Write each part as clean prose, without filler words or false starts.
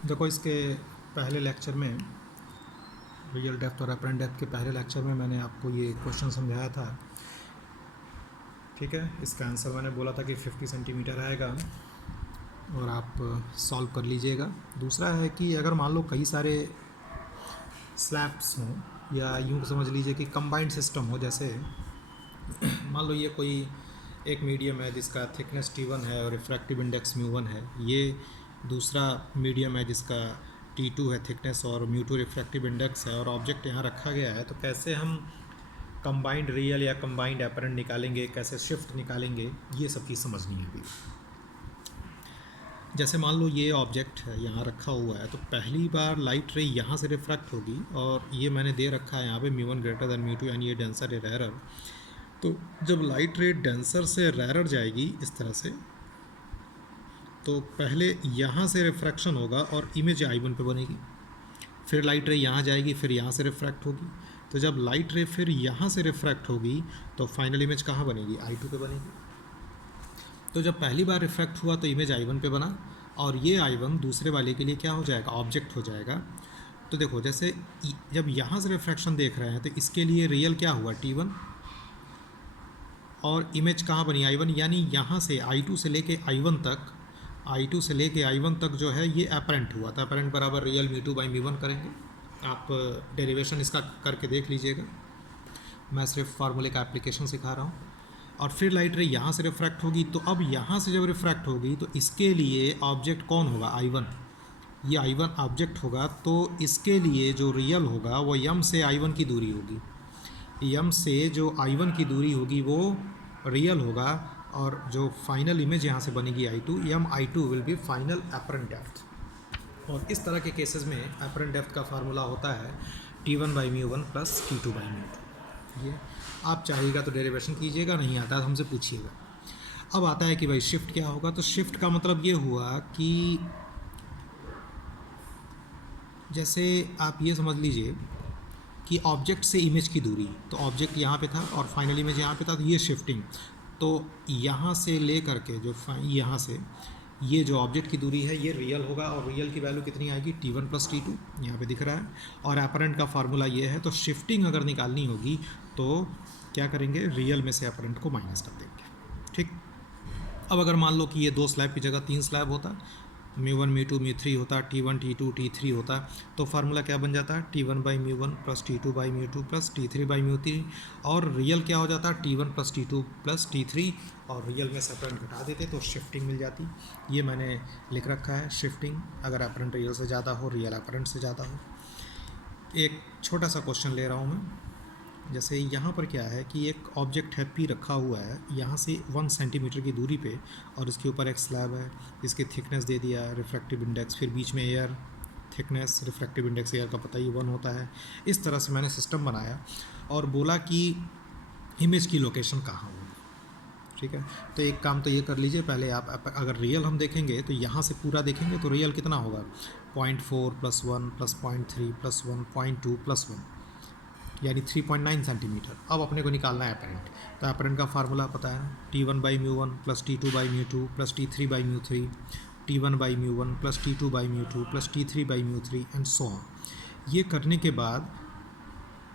देखो, इसके पहले लेक्चर में रियल डेप्थ और अपरेंट डेप्थ के पहले लेक्चर में मैंने आपको ये क्वेश्चन समझाया था। ठीक है, इसका आंसर मैंने बोला था कि 50 सेंटीमीटर आएगा और आप सॉल्व कर लीजिएगा। दूसरा है कि अगर मान लो कई सारे स्लैब्स हों या यूँ समझ लीजिए कि कंबाइंड सिस्टम हो, जैसे मान लो ये कोई एक मीडियम है जिसका थिकनेस T1 है और रिफ्रैक्टिव इंडेक्स μ1 है, ये दूसरा मीडियम है जिसका T2 है थिकनेस और μ2 रिफ्रैक्टिव इंडेक्स है, और ऑब्जेक्ट यहाँ रखा गया है। तो कैसे हम कंबाइंड रियल या कंबाइंड अपरेंट निकालेंगे, कैसे शिफ्ट निकालेंगे, ये सब चीज़ समझनी है अभी। जैसे मान लो ये ऑब्जेक्ट है यहाँ रखा हुआ है, तो पहली बार लाइट रे यहाँ से रिफ्रैक्ट होगी और ये मैंने दे रखा है यहाँ पे μ1 ग्रेटर देन μ2, यानी ये डेंसर है रेरर। तो जब लाइट रे डेंसर से रेरर जाएगी इस तरह से, तो पहले यहाँ से रिफ्रैक्शन होगा और इमेज I1 पे बनेगी, फिर लाइट रे यहाँ जाएगी, फिर यहाँ से रिफ्रैक्ट होगी। तो जब लाइट रे फिर यहाँ से रिफ्रैक्ट होगी तो फाइनल इमेज कहाँ बनेगी, I2 पे बनेगी। तो जब पहली बार रिफ्रैक्ट हुआ तो इमेज I1 पे बना, और ये I1 दूसरे वाले के लिए क्या हो जाएगा, ऑब्जेक्ट हो जाएगा। तो देखो, जैसे जब यहाँ से रिफ्रैक्शन देख रहे हैं तो इसके लिए रियल क्या हुआ, T1, और इमेज कहाँ बनी, I1, यानी यहाँ से I2 से लेके I1 तक, I2 से लेके I1 तक जो है ये अपरेंट हुआ था। अपरेंट बराबर रियल μ2 बाई μ1 करेंगे। आप डेरिवेशन इसका करके देख लीजिएगा, मैं सिर्फ फार्मूले का एप्लीकेशन सिखा रहा हूँ। और फिर लाइट रे यहाँ से रिफ्रैक्ट होगी, तो अब यहाँ से जब रिफ्रैक्ट होगी तो इसके लिए ऑब्जेक्ट कौन होगा, I1। ये I1 ऑब्जेक्ट होगा, तो इसके लिए जो रियल होगा वो यम से I1 की दूरी होगी। यम से जो I1 की दूरी होगी वो रियल होगा, और जो फाइनल इमेज यहाँ से बनेगी I2, यम I2 will be final apparent depth. और इस तरह के केसेस में अपरेंट डेप्थ का फार्मूला होता है T1 by μ1 plus T2 by μ2। ये आप चाहिएगा तो डेरिवेशन कीजिएगा, नहीं आता तो हमसे पूछिएगा। अब आता है कि भाई शिफ्ट क्या होगा। तो शिफ्ट का मतलब ये हुआ कि जैसे आप ये समझ लीजिए कि ऑब्जेक्ट से इमेज की दूरी, तो ऑब्जेक्ट यहाँ पे था और फाइनल इमेज यहाँ पे था, तो ये शिफ्टिंग। तो यहाँ से ले करके जो यहाँ से ये जो ऑब्जेक्ट की दूरी है ये रियल होगा, और रियल की वैल्यू कितनी आएगी, T1 प्लस T2, यहाँ पे दिख रहा है। और अपरेंट का फार्मूला ये है। तो शिफ्टिंग अगर निकालनी होगी तो क्या करेंगे, रियल में से अपरेंट को माइनस कर देंगे। ठीक। अब अगर मान लो कि ये 2 स्लैब की जगह 3 स्लैब होता, μ1 μ2 μ3 होता, T1 T2 T3 होता, तो फार्मूला क्या बन जाता है, T1 by μ1 plus T2 by μ2 plus T3 by μ3, और रियल क्या हो जाता है, T1 plus T2 plus T3, और रियल में से अपरेंट घटा देते तो शिफ्टिंग मिल जाती। ये मैंने लिख रखा है, शिफ्टिंग अगर अपरेंट रियल से ज़्यादा हो, रियल अपरेंट से ज़्यादा हो। एक छोटा सा क्वेश्चन ले रहा हूँ मैं। जैसे यहाँ पर क्या है कि एक ऑब्जेक्ट है P रखा हुआ है यहाँ से 1 सेंटीमीटर की दूरी पे, और इसके ऊपर एक स्लैब है, इसकी थिकनेस दे दिया, रिफ्रैक्टिव इंडेक्स, फिर बीच में air, thickness, refractive index air का पता ही 1 होता है। इस तरह से मैंने सिस्टम बनाया और बोला कि इमेज की लोकेशन कहाँ होगी। ठीक है, तो एक काम तो ये कर लीजिए, पहले आप अगर रियल हम देखेंगे तो यहाँ से पूरा देखेंगे तो रियल कितना होगा, 0.4 प्लस 1 प्लस 0.3 प्लस 1 0.2 प्लस 1, यानी 3.9 सेंटीमीटर। अब अपने को निकालना है अपरेंट। तो अपरेंट का फार्मूला पता है, T1 by μ1 plus T2 by μ2 plus T3 by μ3, T1 by μ1 plus T2 by μ2 plus T3 by μ3 and so on. ये करने के बाद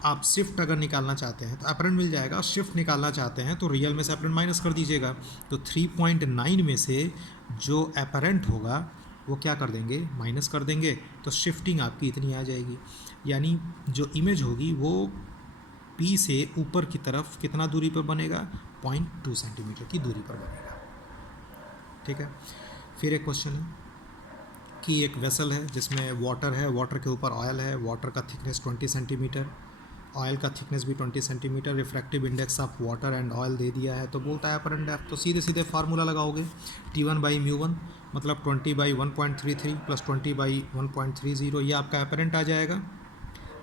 आप शिफ्ट अगर निकालना चाहते हैं तो अपरेंट मिल जाएगा, शिफ्ट निकालना चाहते हैं तो रियल में से अपरेंट माइनस कर दीजिएगा। तो 3.9 में से जो अपरेंट होगा वो क्या कर देंगे, माइनस कर देंगे, तो शिफ्टिंग आपकी इतनी आ जाएगी। यानी जो इमेज होगी वो P से ऊपर की तरफ कितना दूरी पर बनेगा, 0.2 सेंटीमीटर की दूरी पर बनेगा। ठीक है, फिर एक क्वेश्चन है कि एक वेसल है जिसमें वाटर है, वाटर के ऊपर ऑयल है, वाटर का थिकनेस 20 सेंटीमीटर, ऑयल का थिकनेस भी 20 centimetre, refractive index of water and oil दे दिया है। तो बोलता है अपरेंट डेप्थ, तो सीधे सीधे फार्मूला लगाओगे, T1 बाई μ1 मतलब 20 बाई 1.33 प्लस 20 बाई 1.30, ये आपका अपरेंट आ जाएगा।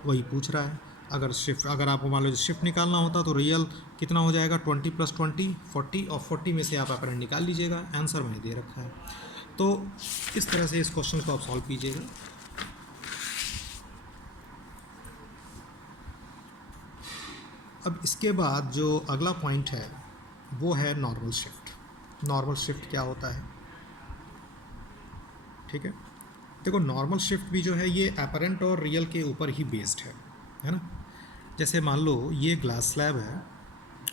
वही पूछ रहा है। अगर आपको मान लो शिफ्ट निकालना होता तो रियल कितना हो जाएगा, 20 प्लस 20 40, और 40 में से आप अपरेंट निकाल लीजिएगा। आंसर मैंने दे रखा है। तो इस तरह से इस क्वेश्चन को आप सॉल्व कीजिएगा। अब इसके बाद जो अगला पॉइंट है वो है नॉर्मल शिफ्ट। नॉर्मल शिफ्ट क्या होता है, ठीक है। देखो नॉर्मल शिफ्ट भी जो है ये अपरेंट और रियल के ऊपर ही बेस्ड है ना। जैसे मान लो ये ग्लास स्लैब है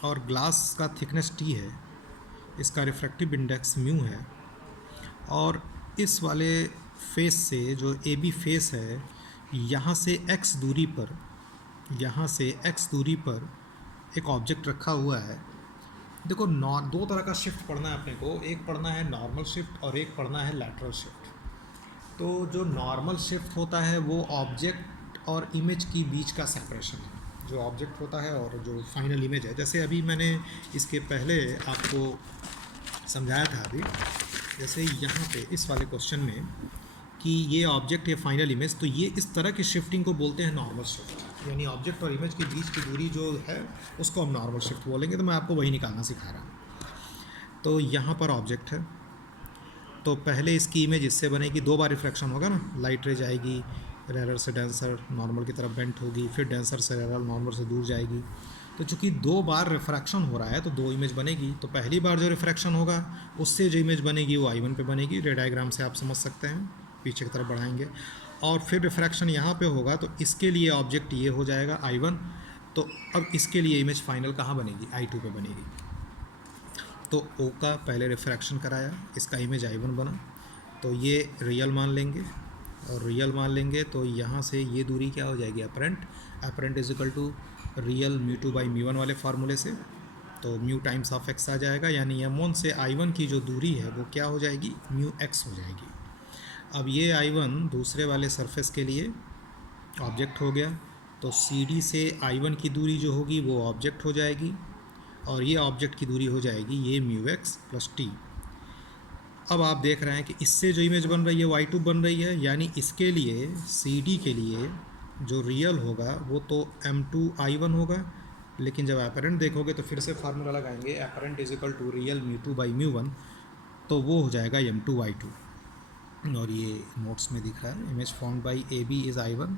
और ग्लास का थिकनेस टी है, इसका रिफ्रैक्टिव इंडेक्स म्यू है, और इस वाले फेस से जो ए बी फेस है यहाँ से x दूरी पर, यहाँ से x दूरी पर एक ऑब्जेक्ट रखा हुआ है। देखो दो तरह का शिफ्ट पढ़ना है अपने को, एक पढ़ना है नॉर्मल शिफ्ट और एक पढ़ना है लैटरल शिफ्ट। तो जो नॉर्मल शिफ्ट होता है वो ऑब्जेक्ट और इमेज की बीच का सेपरेशन है, जो ऑब्जेक्ट होता है और जो फाइनल इमेज है। जैसे अभी मैंने इसके पहले आपको समझाया था अभी, जैसे यहाँ पे इस वाले क्वेश्चन में कि ये ऑब्जेक्ट है फाइनल इमेज, तो ये इस तरह की शिफ्टिंग को बोलते हैं नॉर्मल शिफ्ट, यानी ऑब्जेक्ट और इमेज के बीच की दूरी जो है उसको हम नॉर्मल शिफ्ट बोलेंगे। तो मैं आपको वही निकालना सिखा रहा हूँ। तो यहाँ पर ऑब्जेक्ट है, तो पहले इसकी इमेज इससे बनेगी, दो बार रिफ्रैक्शन होगा ना, लाइट रे जाएगी, रेरर से डेंसर नॉर्मल की तरफ बेंट होगी, फिर डेंसर से रेरर नॉर्मल से दूर जाएगी। तो चूंकि दो बार रिफ्रैक्शन हो रहा है तो दो इमेज बनेगी। तो पहली बार जो रिफ्रैक्शन होगा उससे जो इमेज बनेगी वो I1 पे बनेगी, रे डायग्राम से आप समझ सकते हैं, पीछे की तरफ बढ़ाएंगे। और फिर रिफ्रैक्शन यहाँ पे होगा तो इसके लिए ऑब्जेक्ट ये हो जाएगा I1। तो अब इसके लिए इमेज फाइनल कहाँ बनेगी, I2 पे बनेगी। तो O का पहले रिफ्रैक्शन कराया, इसका इमेज I1 बना, तो ये रियल मान लेंगे, और रियल मान लेंगे तो यहाँ से ये दूरी क्या हो जाएगी, apparent. Apparent is equal to real mu two by mu one वाले फार्मूले से, तो म्यू टाइम्स ऑफ x आ जाएगा, यानी M1 से I1 की जो दूरी है वो क्या हो जाएगी, म्यू x हो जाएगी। अब ये I1 दूसरे वाले सरफेस के लिए ऑब्जेक्ट हो गया, तो CD से I1 की दूरी जो होगी वो ऑब्जेक्ट हो जाएगी, और ये ऑब्जेक्ट की दूरी हो जाएगी ये म्यू x प्लस टी। अब आप देख रहे हैं कि इससे जो इमेज बन रही है वो I2 बन रही है, यानी इसके लिए CD के लिए जो रियल होगा वो तो M2I1 होगा, लेकिन जब अपरेंट देखोगे तो फिर से फार्मूला लगाएंगे, apparent is equal to real mu two by mu one, तो वो हो जाएगा M2I2। और ये नोट्स में दिख रहा है, image formed by AB is I1।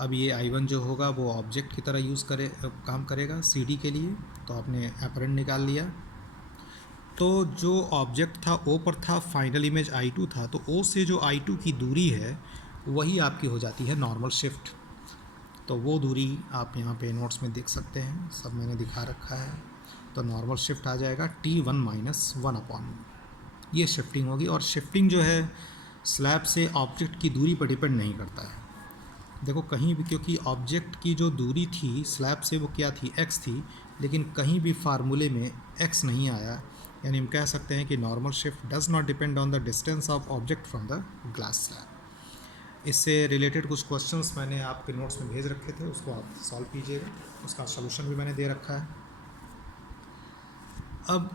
अब ये I1 जो होगा वो ऑब्जेक्ट की तरह काम करेगा CD के लिए, तो आपने अपरेंट निकाल लिया। तो जो ऑब्जेक्ट था O पर था, फाइनल इमेज I2 था, तो O से जो I2 की दूरी है वही आपकी हो जाती है नॉर्मल शिफ्ट। तो वो दूरी आप यहाँ पे नोट्स में देख सकते हैं, सब मैंने दिखा रखा है। तो नॉर्मल शिफ्ट आ जाएगा T1 माइनस 1/, ये शिफ्टिंग होगी। और शिफ्टिंग जो है स्लैब से ऑब्जेक्ट की दूरी पर डिपेंड नहीं करता है, देखो कहीं भी, क्योंकि ऑब्जेक्ट की जो दूरी थी स्लैब से वो क्या थी, x थी, लेकिन कहीं भी फार्मूले में x नहीं आया, यानी हम कह सकते हैं कि normal shift does not depend on the distance of object from the glass slab. इससे रिलेटेड कुछ क्वेश्चंस मैंने आपके नोट्स में भेज रखे थे, उसको आप सॉल्व कीजिएगा, उसका सॉल्यूशन भी मैंने दे रखा है। अब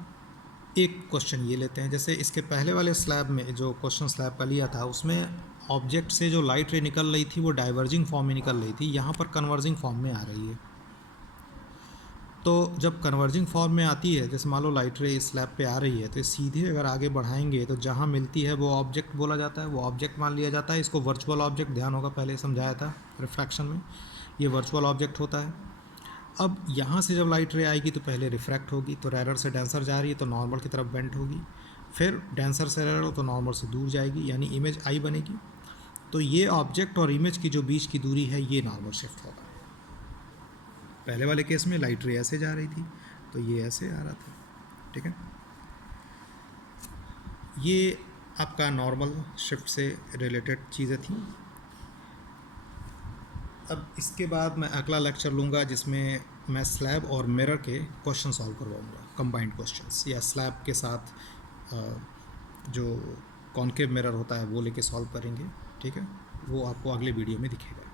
एक क्वेश्चन ये लेते हैं, जैसे इसके पहले वाले स्लैब में जो क्वेश्चन स्लैब का लिया था उसमें ऑब्जेक्ट से जो लाइट रे निकल रही थी वो डाइवर्जिंग फॉर्म में निकल रही थी, यहाँ पर कन्वर्जिंग फॉर्म में आ रही है। तो जब कन्वर्जिंग फॉर्म में आती है, जैसे मान लो लाइट रे इस स्लैब पे आ रही है, तो सीधे अगर आगे बढ़ाएंगे तो जहाँ मिलती है वो ऑब्जेक्ट बोला जाता है, वो ऑब्जेक्ट मान लिया जाता है। इसको वर्चुअल ऑब्जेक्ट, ध्यान होगा पहले समझाया था रिफ्रैक्शन में, ये वर्चुअल ऑब्जेक्ट होता है। अब यहाँ से जब लाइट रे आएगी तो पहले रिफ्रैक्ट होगी, तो रेरर से डेंसर जा रही है तो नॉर्मल की तरफ बेंट होगी, फिर डेंसर से रेरर तो नॉर्मल से दूर जाएगी, यानी इमेज I बनेगी। तो ये ऑब्जेक्ट और इमेज की जो बीच की दूरी है ये नॉर्मल शिफ्ट होगा। पहले वाले केस में लाइट रे ऐसे जा रही थी तो ये ऐसे आ रहा था, ठीक है। ये आपका नॉर्मल शिफ्ट से रिलेटेड चीज़ें थी। अब इसके बाद मैं अगला लेक्चर लूँगा जिसमें मैं स्लैब और मिरर के क्वेश्चन सॉल्व करवाऊँगा, कंबाइंड क्वेश्चंस, या स्लैब के साथ जो कॉन्केव मिरर होता है वो लेके सॉल्व करेंगे, ठीक है। वो आपको अगले वीडियो में दिखेगा।